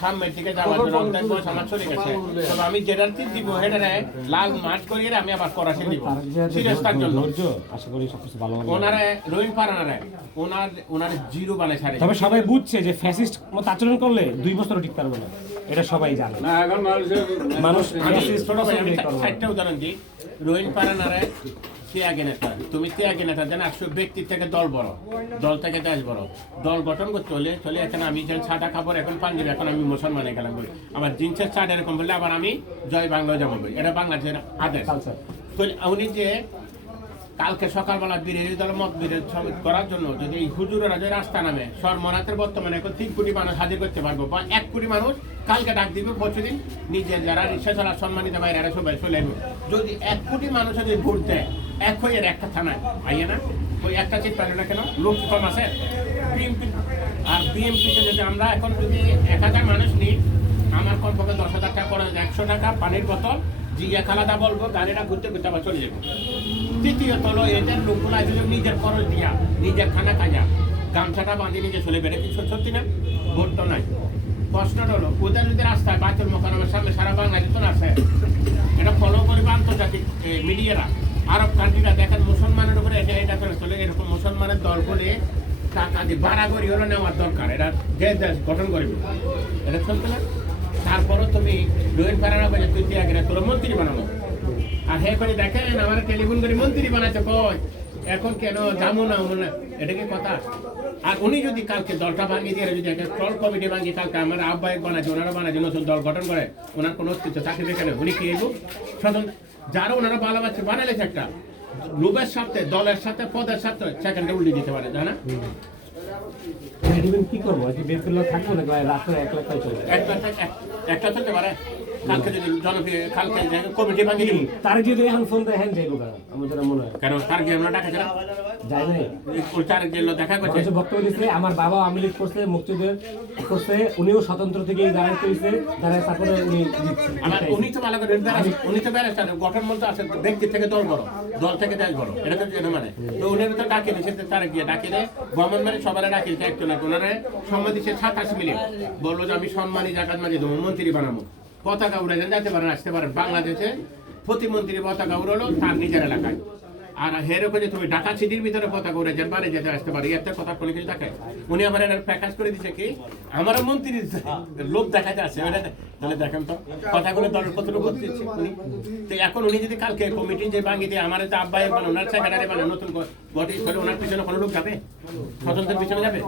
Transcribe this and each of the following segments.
সামনের দিকে যাওয়ার জন্য অন্তত বয়স আমার চলে গেছে। তবে আমি যেটার তিন দিব হেডারে লাল মাঠ করিয়ে আমি আবার করাশি দিব। সিরিয়াস তার জন্য। ধৈর্য আশা করি সবকিছু ভালো হবে। ওনারা রহিম পারানারে ওনার ওনার জিরো বানায় সারে তবে সবাই বুঝছে যে ফ্যাসিস্ট মতো আচরণ করলে দুই বছর টিকতে পারবে না। এটা সবাই জানে। না এখন মানুষের মানুষ ফ্যাসিস্ট ছোট পারবে উদাহরণ দিই রোহিন পারানারে ত্যাগে নেতা তুমি ত্যাগে নেতা জানো একশো ব্যক্তির থেকে দল বড় দল থেকে দেশ বড়। দল গঠন করতে হলে চলে এখন আমি যে ছাটা খাবার এখন পাঞ্জাবি এখন আমি মুসলমানে গেলাম বলি। আমার জিন্সের ছাট এরকম বললে আবার আমি জয় বাংলা যাব বলি। এটা বাংলাদেশের আদেশ। Culture। উনি যে কালকে সকালবেলা বিরোধী দল মত বিরোধ করার জন্য যদি এই হুজুরেরা যে রাস্তা নামে, সর্বনাথের বর্তমানে এখন তিন কোটি মানুষ হাজির করতে পারব বা এক কোটি মানুষ কালকে ডাক দিবে, প্রতিদিন নিজের যারা রিক্সা চলা সম্মানিত বাইরে সবাই চলে আসবে। যদি এক কোটি মানুষ যদি ভোট দেয় এক হয়ে একটা থানায় আইয়ে না? ওই একটা সিট পাইল না কেন? লোক কম আছে। বিএনপি আর বিএনপিতে যদি আমরা এখন যদি এক হাজার মানুষ নিই, আমার কমপক্ষে দশ হাজার টাকা খরচ একশো টাকা পানির বোতল জিয়া খালাদা বলব, গাড়িটা ঘুরতে ঘুরতে আবার চলে যাব। তৃতীয়ত হলো এদের লোকগুলো আসলে নিজের খরচ দিয়া, নিজের খানা খাজা গামছাটা বাঁধি নিজে চলে বেড়ে কিছু সত্যি না? ভোট তো নাই। প্রশ্নটা হলো, ওদের যদি রাস্তায় বাতুল মোকারমের সামনে সারা বাংলাদেশ তো আছে এটা ফলো করবে আন্তর্জাতিক মিডিয়ারা। আরব কান্ট্রিরা দেখেন, মুসলমানের উপরে এটা এটা করে চলে, এরকম মুসলমানের দল করে টাকা দিয়ে বাড়াগড়ি হলো নেওয়ার দরকার। এটা যে দেশ গঠন করবে। এটা চলতে না? তারপরও তুমি রোহিত ফেরানা বলে তুই ত্যাগ রে তোর মন্ত্রী বানাবো আর হে করে দেখেন আমার টেলিফোন করে মন্ত্রী বানাতে কয় এখন কেন যাব না না এটা কি কথা? আর উনি যদি কালকে দলটা ভাঙিয়ে দিয়ে যদি একটা ট্রল কমিটি ভাঙিয়ে কালকে আমার আহ্বায়ক বানাচ্ছে ওনারা বানাচ্ছে নতুন দল গঠন করে ওনার কোনো অস্তিত্ব চাকরি না উনি কি এগো স্বতন্ত্র যারা ওনারা ভালো বাচ্চা বানালেছে একটা লোভের সাথে দলের সাথে পদের সাথে সেখানটা উল্টে দিতে পারে জানা কি করব? থাকব না এক লাখ টাকা চলবে একটা চলতে পারে। কালকে যদি জনপ্রিয় কালকে কমিটি ভাঙিয়ে তার যদি এখন ফোন দেয় হ্যান্ড যাইব কারণ আমার যেটা মনে হয়। কারণ তার গিয়ে আমরা ডাকা যাই নাই তার গেল দেখা করছে বক্তব্য দিচ্ছে আমার বাবা আওয়ামী লীগ করছে মুক্তিযুদ্ধের করছে, উনিও স্বতন্ত্র থেকে দাঁড়াই করেছে দাঁড়ায় তারপরে উনি আমার উনি তো উনি তো ব্যারাস্টার গঠন বলতে আছে, ব্যক্তি থেকে দল বড় দল থেকে দেশ বড় এটা তো মানে। তো উনি তো ডাকে তার গিয়ে ডাকে দেয় গভর্নমেন্ট মানে সবার ডাকে একজন সম্মান দিচ্ছে সাতাশ মিলিয়ন। বলল যে আমি সম্মানী জাকাত মাঝে দেবো, মন্ত্রী বানাবো। পতাকা উড়ে যান যেতে পারেন, আসতে পারেন। বাংলাদেশে প্রতিমন্ত্রী পতাকা উড়লো, তার নিজের এলাকায়। আর হেরো করে তুমি ঢাকা সিটির ভিতরে পতাকা উড়ে যান, বাড়ি যেতে আসতে পারি এত কথা কোনো কিছু থাকে উনি আমার এটা প্যাকাজ করে দিচ্ছে কি? আমার মন্ত্রীর লোক দেখাতে আছে তাহলে দেখেন তো, কথাগুলো দলের কতটুকু করতে উনি। তো এখন উনি যদি কালকে কমিটি যে ভাঙি দিয়ে, আমার তো আব্বাই বানো ওনার সেক্রেটারি বানো নতুন গঠি তাহলে ওনার পিছনে কোনো লোক যাবে? স্বতন্ত্রের পিছনে যাবে?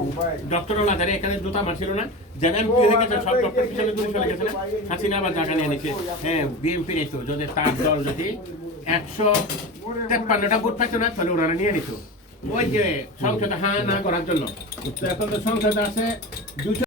ডক্টর ওলাদারে এখানে জুতা মারছিল না। যেন এমপি হয়ে গেছে, সব ডক্টর পিছনে দূরে চলে গেছে হাসিনা আবার জায়গা নিয়ে নিচ্ছে হ্যাঁ বিএনপি নিত যদি তার দল যদি একশো তেপ্পান্নটা ভোট পাচ্ছে না, তাহলে ওনারা নিয়ে নিত ওই যে সংসদে হা না করার জন্য। তো এখন তো সংসদ আছে দুশো